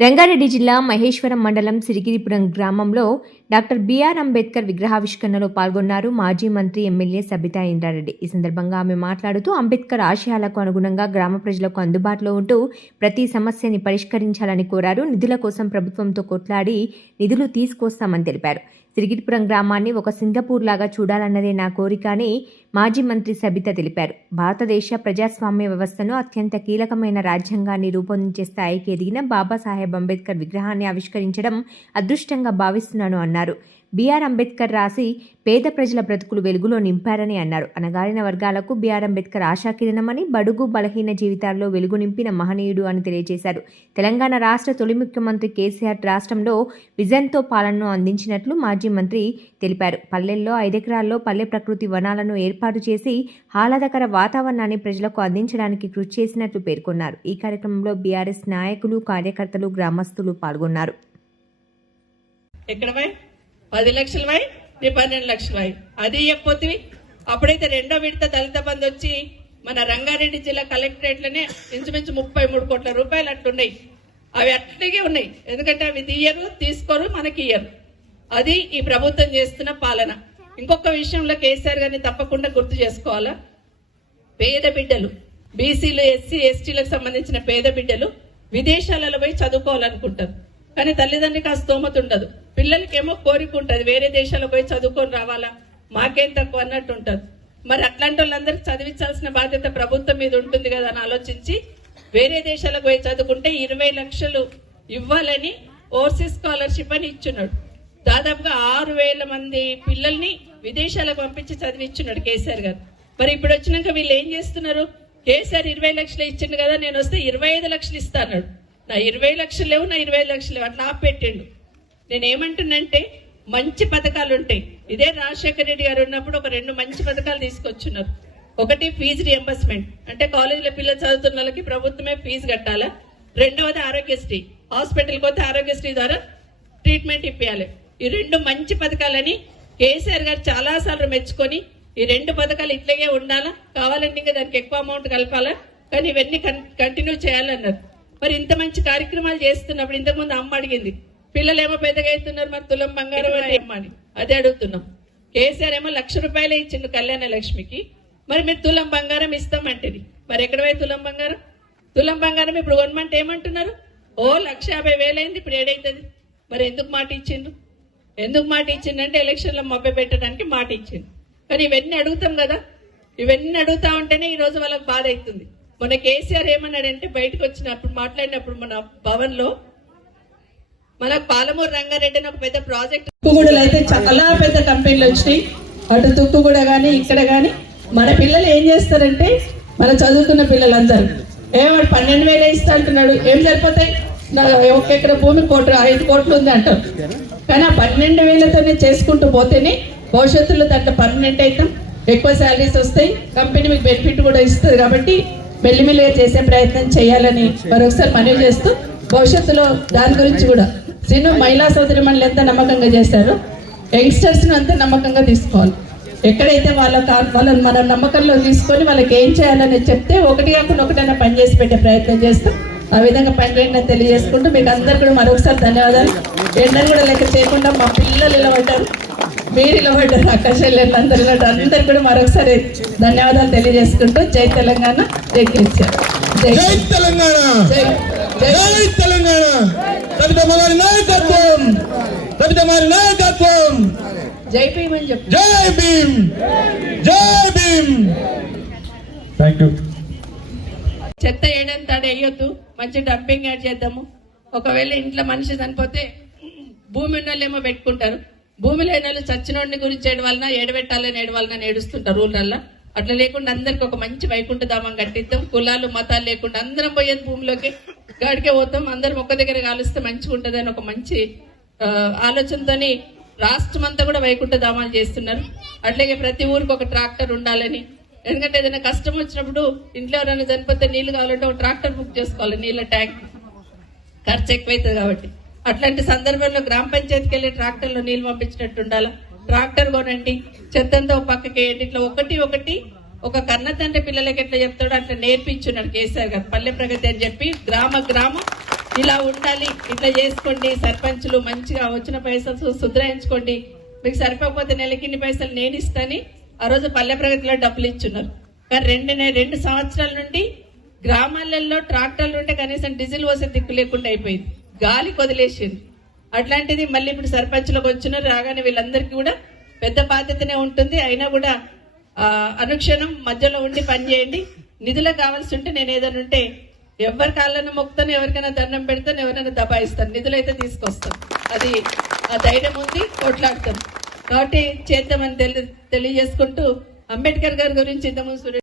రంగారెడ్డి జిల్లా మహేశ్వరం మండలం సిరిగిరిపురం గ్రామంలో డాక్టర్ బిఆర్ అంబేద్కర్ విగ్రహావిష్కరణలో పాల్గొన్నారు మాజీ మంత్రి ఎమ్మెల్యే సబితా ఇంద్రారెడ్డి. ఈ సందర్భంగా ఆమె మాట్లాడుతూ అంబేద్కర్ ఆశయాలకు అనుగుణంగా గ్రామ ప్రజలకు అందుబాటులో ఉంటూ ప్రతి సమస్యని పరిష్కరించాలని కోరారు. నిధుల కోసం ప్రభుత్వంతో కొట్లాడి నిధులు తీసుకొస్తామని తెలిపారు. సిరిగిరిపురం గ్రామాన్ని ఒక సింగపూర్ లాగా చూడాలన్నదే నా కోరిక అని మాజీ మంత్రి సబిత తెలిపారు. భారతదేశ ప్రజాస్వామ్య వ్యవస్థను అత్యంత కీలకమైన రాజ్యాంగాన్ని రూపొందించే స్థాయికి ఎదిగిన బాబాసాహెబ్ అంబేద్కర్ విగ్రహాన్ని ఆవిష్కరించడం అదృష్టంగా భావిస్తున్నాను అన్నారు. బిఆర్ అంబేద్కర్ రాసి పేద ప్రజల బ్రతుకులు వెలుగులో నింపారని అన్నారు. అణగారిన వర్గాలకు బిఆర్ అంబేద్కర్ ఆశాకిరణమని, బడుగు బలహీన జీవితాల్లో వెలుగు నింపిన మహనీయుడు అని తెలియజేశారు. తెలంగాణ రాష్ట్ర తొలి ముఖ్యమంత్రి కేసీఆర్ రాష్ట్రంలో విజన్తో పాలనను అందించినట్లు మాజీ మంత్రి తెలిపారు. పల్లెల్లో 5 ఎకరాల్లో పల్లె ప్రకృతి వనాలను ఏర్పాటు చేసి ఆహ్లాదకర వాతావరణాన్ని ప్రజలకు అందించడానికి కృషి చేసినట్లు పేర్కొన్నారు. ఈ కార్యక్రమంలో బీఆర్ఎస్ నాయకులు, కార్యకర్తలు, గ్రామస్తులు పాల్గొన్నారు. 10 లక్షలు 12 లక్షలు అది చెప్పొద్దు. అప్పుడైతే రెండో విడత దళిత బంధు వచ్చి మన రంగారెడ్డి జిల్లా కలెక్టరేట్లోనే ఇంచుమించు 33 కోట్ల రూపాయలు అట్లున్నాయి. అవి అట్లాగే ఉన్నాయి. ఎందుకంటే అవి తీసుకోరు, మనకి ఇయ్యరు. అది ఈ ప్రభుత్వం చేస్తున్న పాలన. ఇంకొక విషయంలో కేసీఆర్ గారిని తప్పకుండా గుర్తు చేసుకోవాలా. పేద బిడ్డలు, బీసీలు, ఎస్సీ, ఎస్టీలకు సంబంధించిన పేద బిడ్డలు విదేశాలలో పోయి చదువుకోవాలనుకుంటారు. కానీ తల్లిదండ్రులకు ఆ స్తోమత ఉండదు. పిల్లలకేమో కోరిక ఉంటుంది, వేరే దేశాలకు పోయి చదువుకొని రావాలా, మాకేం తక్కువ అన్నట్టు ఉంటుంది. మరి అట్లాంటి వాళ్ళందరికీ చదివించాల్సిన బాధ్యత ప్రభుత్వం మీద ఉంటుంది కదా అని ఆలోచించి వేరే దేశాలకు పోయి చదువుకుంటే 20 లక్షలు ఇవ్వాలని ఓవర్సీస్ స్కాలర్షిప్ అని ఇచ్చున్నాడు. దాదాపుగా 6,000 మంది పిల్లల్ని విదేశాలకు పంపించి చదివించున్నాడు కేసీఆర్ గారు. మరి ఇప్పుడు వచ్చినాక వీళ్ళు ఏం చేస్తున్నారు? కేసీఆర్ 20 లక్షలు ఇచ్చిండు కదా, నేను వస్తే 25 లక్షలు ఇస్తాడు. నా 20 లక్షలు లేవు, నా 25 లక్షలు లేవు, అట్లా ఆపెట్టిండు. నేనేమంటున్నంటే మంచి పథకాలు ఉంటాయి. ఇదే రాజశేఖర రెడ్డి గారు ఉన్నప్పుడు ఒక 2 మంచి పథకాలు తీసుకొచ్చున్నారు. ఒకటి ఫీజు రియంబర్స్మెంట్, అంటే కాలేజీలో పిల్లలు చదువుతున్న వాళ్ళకి ప్రభుత్వమే ఫీజు కట్టాలా. రెండవది ఆరోగ్యశ్రీ, హాస్పిటల్కి పోతే ఆరోగ్యశ్రీ ద్వారా ట్రీట్మెంట్ ఇప్పించాలి. ఈ 2 మంచి పథకాలని కేసీఆర్ గారు చాలా సార్లు మెచ్చుకొని ఈ 2 పథకాలు ఇట్లాగే ఉండాలా, కావాలంటే ఇంకా దానికి ఎక్కువ అమౌంట్ కలపాలా, కానీ ఇవన్నీ కంటిన్యూ చేయాలన్నారు. మరి ఇంత మంచి కార్యక్రమాలు చేస్తున్నప్పుడు ఇంతకుముందు అమ్మ అడిగింది, పిల్లలేమో పెద్దగా అవుతున్నారు, మరి తులం బంగారం అని అదే అడుగుతున్నాం. కేసీఆర్ ఏమో 1,00,000 రూపాయలే ఇచ్చిండు కళ్యాణ లక్ష్మికి, మరి మీరు తులం బంగారం ఇస్తామంటేది. మరి ఎక్కడ పోయి తులం బంగారం? తులం బంగారం ఇప్పుడు కొనమంటే ఏమంటున్నారు? 1,50,000 అయింది, ఇప్పుడు ఏడైతుంది? మరి ఎందుకు మాట ఇచ్చిండ్రు? ఎందుకు మాట ఇచ్చిందంటే ఎలక్షన్లో మభ్య పెట్టడానికి మాట ఇచ్చిండు. కానీ ఇవన్నీ అడుగుతాం కదా, ఇవన్నీ అడుగుతా ఉంటేనే ఈ రోజు వాళ్ళకి బాధ అవుతుంది. మొన్న కేసీఆర్ ఏమన్నాడంటే బయటకు వచ్చినప్పుడు మాట్లాడినప్పుడు మన భవన్ లో మనకు పాలమూరు రంగారెడ్డి అని ఒక పెద్ద ప్రాజెక్ట్, తుక్కుగూడలు అయితే చాలా పెద్ద కంపెనీలు వచ్చినాయి. అటు తుక్కుగూడ గానీ ఇక్కడ గానీ మన పిల్లలు ఏం చేస్తారంటే, మన చదువుతున్న పిల్లలందరూ ఏమాడు 12,000 ఇస్తా అంటున్నాడు. ఏం సరిపోతాయి? 1 ఎకరా భూమి 5 కోట్లు ఉంది అంటారు. కానీ ఆ 12,000తోనే చేసుకుంటూ పోతేనే భవిష్యత్తులో దాంట్లో పర్మనెంట్ అవుతాం, ఎక్కువ శాలరీస్ వస్తాయి, కంపెనీ మీకు బెనిఫిట్ కూడా ఇస్తుంది. కాబట్టి మెల్లిమెల్లిగా చేసే ప్రయత్నం చేయాలని మరొకసారి మనవి చేస్తూ, భవిష్యత్తులో దాని గురించి కూడా మహిళా సోదరిమణులు ఎంత నమ్మకంగా చేశారో యంగ్స్టర్స్ను అంత నమ్మకంగా తీసుకోవాలి. ఎక్కడైతే వాళ్ళని మన నమ్మకంలో తీసుకొని వాళ్ళకి ఏం చేయాలని చెప్తే ఒకటి కాకుండా ఒకటైనా పనిచేసి పెట్టే ప్రయత్నం చేస్తాం. ఆ విధంగా పనిచేయండి తెలియజేసుకుంటూ మీకు అందరు కూడా మరొకసారి ధన్యవాదాలు. ఎండలు కూడా లెక్క చేయకుండా మా పిల్లలు ఇలా పడ్డారు, మీరు ఇలా పడ్డారు, ఆకాశాలు అందరూ అందరు కూడా మరొకసారి ధన్యవాదాలు తెలియజేసుకుంటూ జై తెలంగాణ, జై కేసీఆర్, జై తెలంగాణ, జై తెలంగాణ. జై భీమ్ అని చెప్పు. జై భీమ్, జై భీమ్. థాంక్యూ. చెత్త ఏడంతా వేయొద్దు, మంచి డంపింగ్ యాడ్ చేద్దాము. ఒకవేళ ఇంట్లో మనిషి చనిపోతే భూమి ఉన్న వాళ్ళేమో పెట్టుకుంటారు, భూమి లేని వాళ్ళు చచ్చినోడిని గురించి ఏడబెట్టాలని ఏడుస్తుంటారు ఊళ్ళల్లో. అట్లా లేకుండా అందరికి ఒక మంచి వైకుంఠ ధామం కట్టిద్దాం. కులాలు మతాలు లేకుండా అందరం పోయేది భూమిలోకి గాడికే పోతాం, అందరం ఒక్క దగ్గర కాలుస్తే మంచిగా ఉంటుంది అని ఒక మంచి ఆలోచనతోని రాష్ట్రం అంతా కూడా వైకుంఠ ధామాలు చేస్తున్నారు. అట్లాగే ప్రతి ఊరికి ఒక ట్రాక్టర్ ఉండాలని, ఎందుకంటే ఏదైనా కష్టం వచ్చినప్పుడు ఇంట్లో ఎవరైనా చనిపోతే నీళ్లు కావాలంటే ఒక ట్రాక్టర్ బుక్ చేసుకోవాలి, నీళ్ళ ట్యాంక్ ఖర్చు ఎక్కువైతుంది కాబట్టి. అట్లాంటి సందర్భంలో గ్రామ పంచాయతీకి వెళ్ళి ట్రాక్టర్లో నీళ్లు పంపించినట్టు ఉండాలా. ట్రాక్టర్ కొనండి, చెత్తంతా పక్కకి వేయండి. ఇట్లా ఒకటి ఒక కన్న తండ్రి పిల్లలకి ఎట్లా చెప్తాడో అట్లా నేర్పించున్నాడు కేసీఆర్ గారు. పల్లె ప్రగతి అని చెప్పి గ్రామ ఇలా ఉండాలి, ఇట్లా చేసుకోండి, సర్పంచులు మంచిగా వచ్చిన పైసలు సుధరాయించుకోండి, మీకు సరిపోకపోతే నెలకి ఇన్ని పైసలు నేను ఇస్తాను ఆ రోజు పల్లె ప్రగతిలో డబ్బులు ఇచ్చున్నారు. కానీ 2 సంవత్సరాల నుండి గ్రామాలలో ట్రాక్టర్లు ఉంటే కనీసం డీజిల్ పోసే దిక్కు లేకుండా అయిపోయింది, గాలి వదిలేసింది. అట్లాంటిది మళ్ళీ ఇప్పుడు సర్పంచ్లకు వచ్చినారు, రాగానే వీళ్ళందరికీ కూడా పెద్ద బాధ్యతనే ఉంటుంది. అయినా కూడా అనుక్షణం మధ్యలో ఉండి పనిచేయండి. నిధులు కావాల్సి ఉంటే నేను ఏదైనా ఉంటే ఎవరి కాళ్ళను మొక్కుతాను, ఎవరికైనా దండం పెడతాను, ఎవరైనా దబాయిస్తాను, నిధులు అయితే తీసుకొస్తాను. అది ఆ ధైర్యం ఉంది, కొట్లాడతాం. కాబట్టి చేద్దామని తెలియజేసుకుంటూ అంబేద్కర్ గారి గురించి ఇంతకుముందు